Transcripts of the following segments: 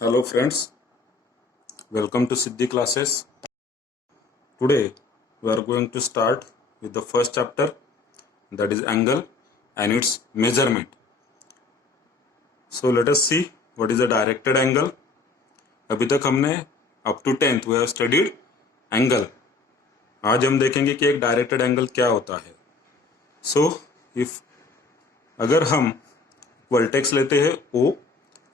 Hello friends, welcome to Siddhi classes. Today we are going to start with the first chapter, that is angle and its measurement. So let us see what is a directed angle. अभी तक हमने up to 10th we have studied angle. आज हम देखेंगे कि एक directed angle क्या होता है. So if अगर हम वर्टेक्स लेते हैं O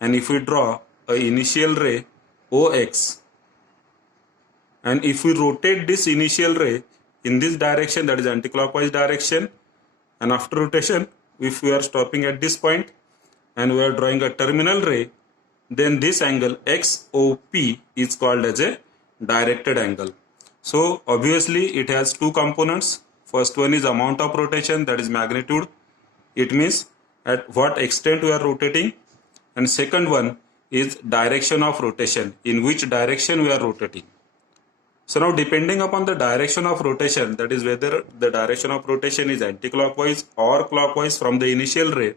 and if we draw a initial ray OX and if we rotate this initial ray in this direction, that is anticlockwise direction, and after rotation if we are stopping at this point and we are drawing a terminal ray, then this angle XOP is called as a directed angle. So obviously it has two components. First one is amount of rotation, that is magnitude. It means at what extent we are rotating, and second one is direction of rotation, in which direction we are rotating. So now depending upon the direction of rotation, that is whether the direction of rotation is anticlockwise or clockwise from the initial ray,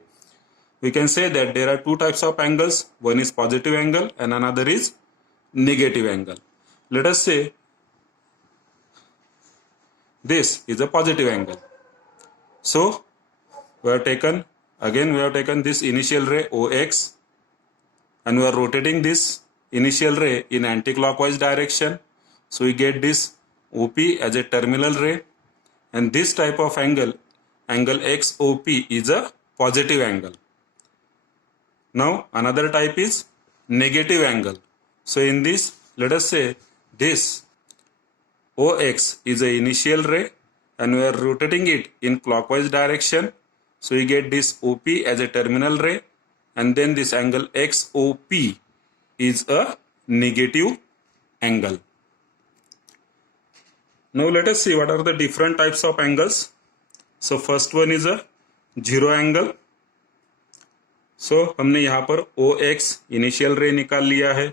we can say that there are two types of angles. One is positive angle and another is negative angle. Let us say this is a positive angle. So we have taken this initial ray OX and we are rotating this initial ray in anticlockwise direction. So we get this OP as a terminal ray, and this type of angle XOP, is a positive angle. Now another type is negative angle. So in this, let us say this OX is a initial ray and we are rotating it in clockwise direction. So we get this OP as a terminal ray, and then this angle XOP is a negative angle. Now let us see what are the different types of angles. So first one is a zero angle. So हमने यहाँ पर OX initial ray निकाल लिया है,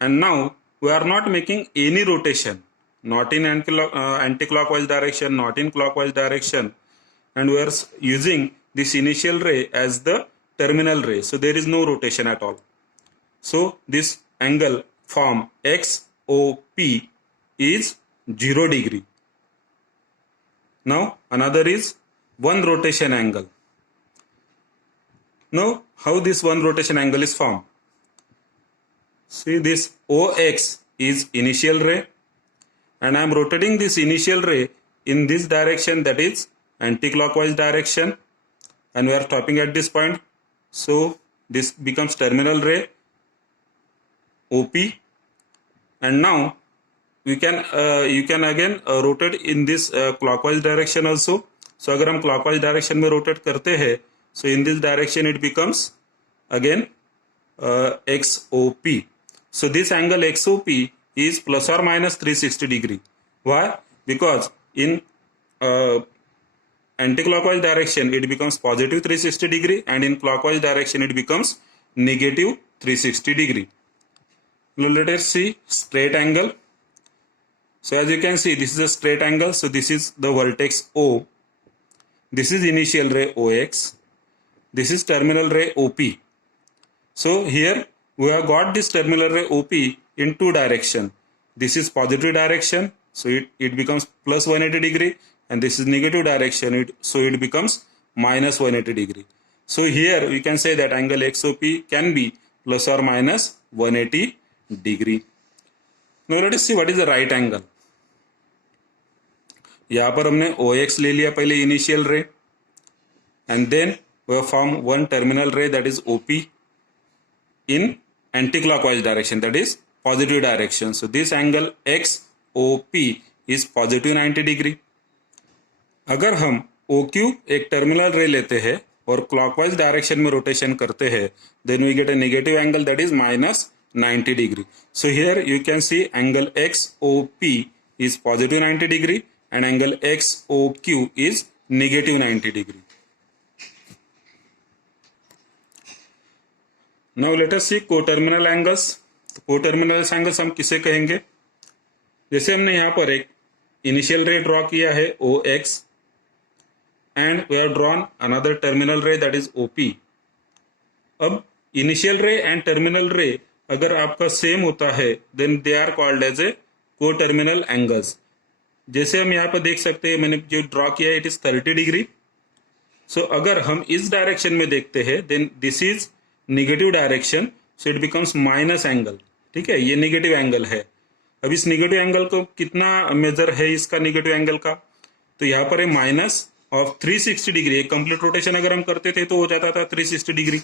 and now we are not making any rotation, not in anti-clockwise direction, not in clockwise direction, and we are using this initial ray as the terminal ray. So there is no rotation at all. So this angle form XOP is 0 degree. Now another is one rotation angle. Now how this one rotation angle is formed? See, this OX is initial ray and I am rotating this initial ray in this direction, that is anti-clockwise direction, and we are stopping at this point. So this becomes terminal ray OP, and now you can again rotate in this clockwise direction also. So अगर हम clockwise direction में rotate करते हैं, so in this direction it becomes again XOP. So this angle XOP is plus or minus 360 degree. Why? Because in anti-clockwise direction it becomes positive 360 degree, and in clockwise direction it becomes negative 360 degree. Now let us see straight angle. So as you can see, this is a straight angle. So this is the vertex O. This is initial ray OX. This is terminal ray OP. So here we have got this terminal ray OP in two directions. This is positive direction, so it becomes plus 180 degree, and this is negative direction, so it becomes minus 180 degree. So here we can say that angle XOP can be plus or minus 180 degree. Now let us see what is the right angle. यहाँ पर हमने OX ले लिया पहले initial रे, and then we have formed one terminal ray, that is OP, in anti-clockwise direction, that is positive direction. So this angle XOP is positive 90 degree. अगर हम OQ एक टर्मिनल रे लेते हैं और क्लॉकवाइज डायरेक्शन में रोटेशन करते हैं, then we get a negative angle, that is minus 90 degree. So here you can see angle XOP is positive 90 degree and angle XOQ is negative 90 degree. Now let us see coterminal angles. Coterminal angles हम किसे कहेंगे? जैसे हमने यहाँ पर एक initial ray draw किया है OX and we have drawn another terminal ray, that is OP. अब initial ray and terminal ray अगर आपका सेम होता है then they are called as a coterminal angles. जैसे हम यहाँ पर देख सकते हैं, मैंने जो ड्रॉ किया है इट इज 30 डिग्री। सो अगर हम इस डायरेक्शन में देखते हैं then this is negative direction, so it becomes minus angle. ठीक है, ये निगेटिव एंगल है। अब इस निगेटिव एंगल को कितना मेजर है इसका निगेटिव एंगल का, तो यहाँ पर है माइनस ऑफ 360 डिग्री। एक कंप्लीट रोटेशन अगर हम करते थे तो हो जाता था 360 डिग्री,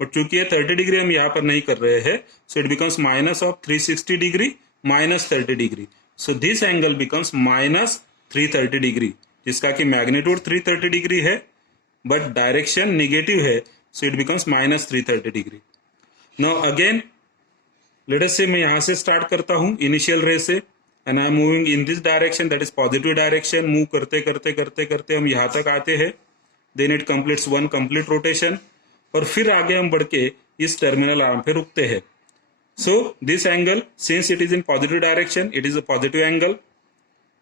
और चूंकि ये 30 डिग्री हम यहाँ पर नहीं कर रहे हैं, सो it becomes minus of 360 degree minus 30 degree. So this angle becomes minus 330 degree, जिसका कि मैग्नीट्यूड 330 डिग्री है बट डायरेक्शन निगेटिव है, सो it becomes minus 330 degree. Now again let us से मैं यहां से स्टार्ट करता हूं इनिशियल रे से, and I am moving in this direction, that is positive direction. Move करते करते करते करते हम यहां तक आते हैं, then it completes one complete rotation, और फिर आगे हम बढ़ के इस टर्मिनल आर्म पे रुकते हैं। So this angle since it is in positive direction, it is a positive angle,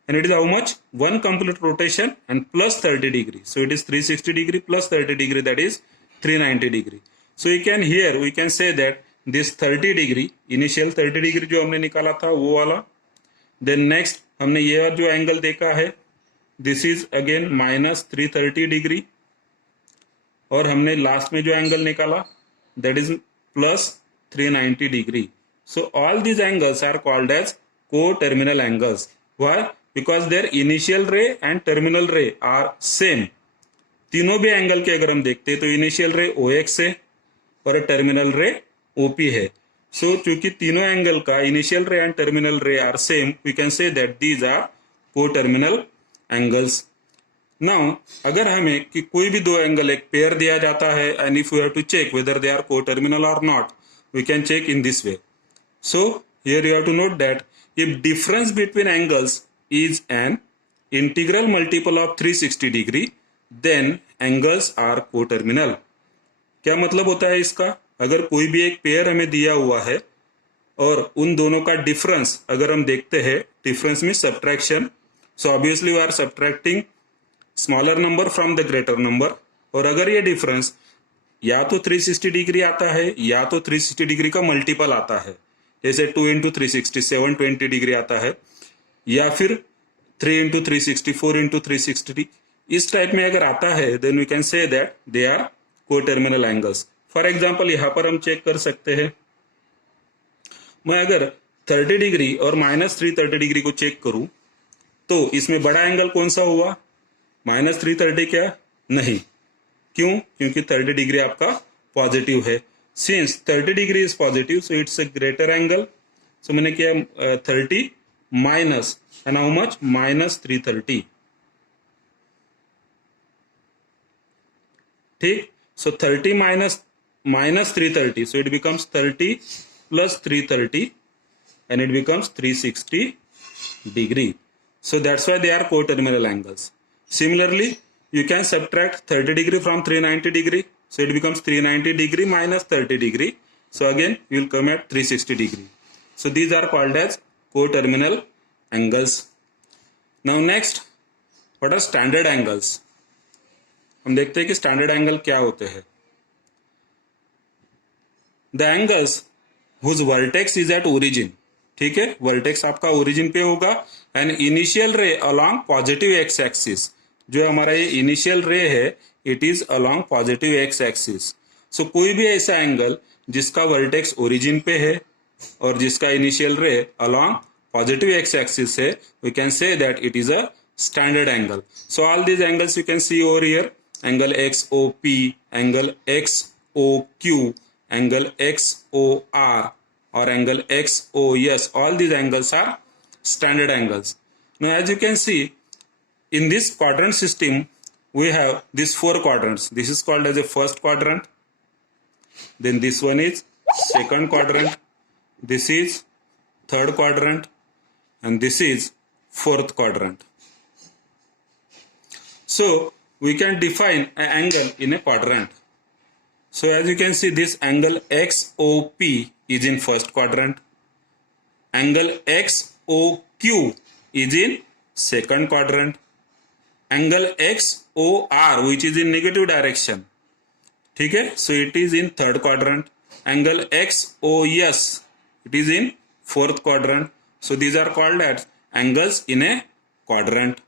and it is how much? One complete rotation and plus 30 degree. So it is 360 degree plus 30 degree, that is 390 degree. So we can say that this 30 degree, initial 30 degree जो हमने निकाला था वो वाला, then next हमने ये जो angle देखा है this is again minus 330 degree, और हमने लास्ट में जो एंगल निकाला that is plus 390 degree. So all these angles are called as co-terminal angles. Why? Because their initial ray and terminal ray are same. तीनों भी angle के अगर हम देखते हैं तो इनिशियल रे OX है और टर्मिनल रे OP है। सो चूंकि तीनों एंगल का initial ray and terminal ray are same, we can say that these are coterminal angles. Now अगर हमें कि कोई भी दो एंगल एक पेयर दिया जाता है and if we have to check whether they are coterminal और not, we can check in this way. So here you have to note that if difference between angles is an integral multiple of 360 degree, then angles are coterminal. क्या मतलब होता है इसका? अगर कोई भी एक पेयर हमें दिया हुआ है और उन दोनों का डिफरेंस अगर हम देखते हैं, डिफरेंस में subtraction, so obviously we are subtracting smaller number from the greater number, और अगर ये डिफरेंस या तो 360 डिग्री आता है या तो 360 डिग्री का मल्टीपल आता है, जैसे 2 इंटू 360 720 डिग्री आता है, या फिर 3 इंटू 360 4 इंटू 360 इस टाइप में अगर आता है, then we can say that they are coterminal angles. For example यहां पर हम चेक कर सकते हैं, मैं अगर 30 डिग्री और माइनस 330 डिग्री को चेक करूं तो इसमें बड़ा एंगल कौन सा हुआ? माइनस 330 क्या? नहीं। क्यों? क्योंकि 30 डिग्री आपका पॉजिटिव है। Since 30 degree is positive, so it's a greater angle. So मैंने किया 30 minus and how much? Minus 330. ठीक, so 30 minus 330, so it becomes 30 plus 330 and it becomes 360 degree. So that's why they are co-terminal angles. Similarly, you can subtract 30 degree from 390 degree, so it becomes 390 degree minus 30 degree. So again you will come at 360 degree. So these are called as co-terminal angles. Now next, what are standard angles? हम देखते हैं कि standard angle क्या होते हैं। The angles whose vertex is at origin, ठीक है, vertex आपका ओरिजिन पे होगा, and initial ray along positive x axis, जो हमारा ये इनिशियल रे है it is along positive x axis. So कोई भी ऐसा एंगल जिसका वर्टेक्स ओरिजिन पे है और जिसका initial ray along positive x axis है, we can say that it is a standard angle. So all these angles you can see over here, angle XOP, angle XOQ, angle XOR or angle XOS, all these angles are standard angles. Now as you can see in this quadrant system we have these 4 quadrants. This is called as a first quadrant, then this one is second quadrant, this is third quadrant, and this is fourth quadrant. So we can define an angle in a quadrant. So as you can see, this angle XOP is in first quadrant, angle XOQ is in second quadrant, angle XOR which is in negative direction, ठीक है, so it is in third quadrant, angle XOS It is in fourth quadrant. So these are called as angles in a quadrant.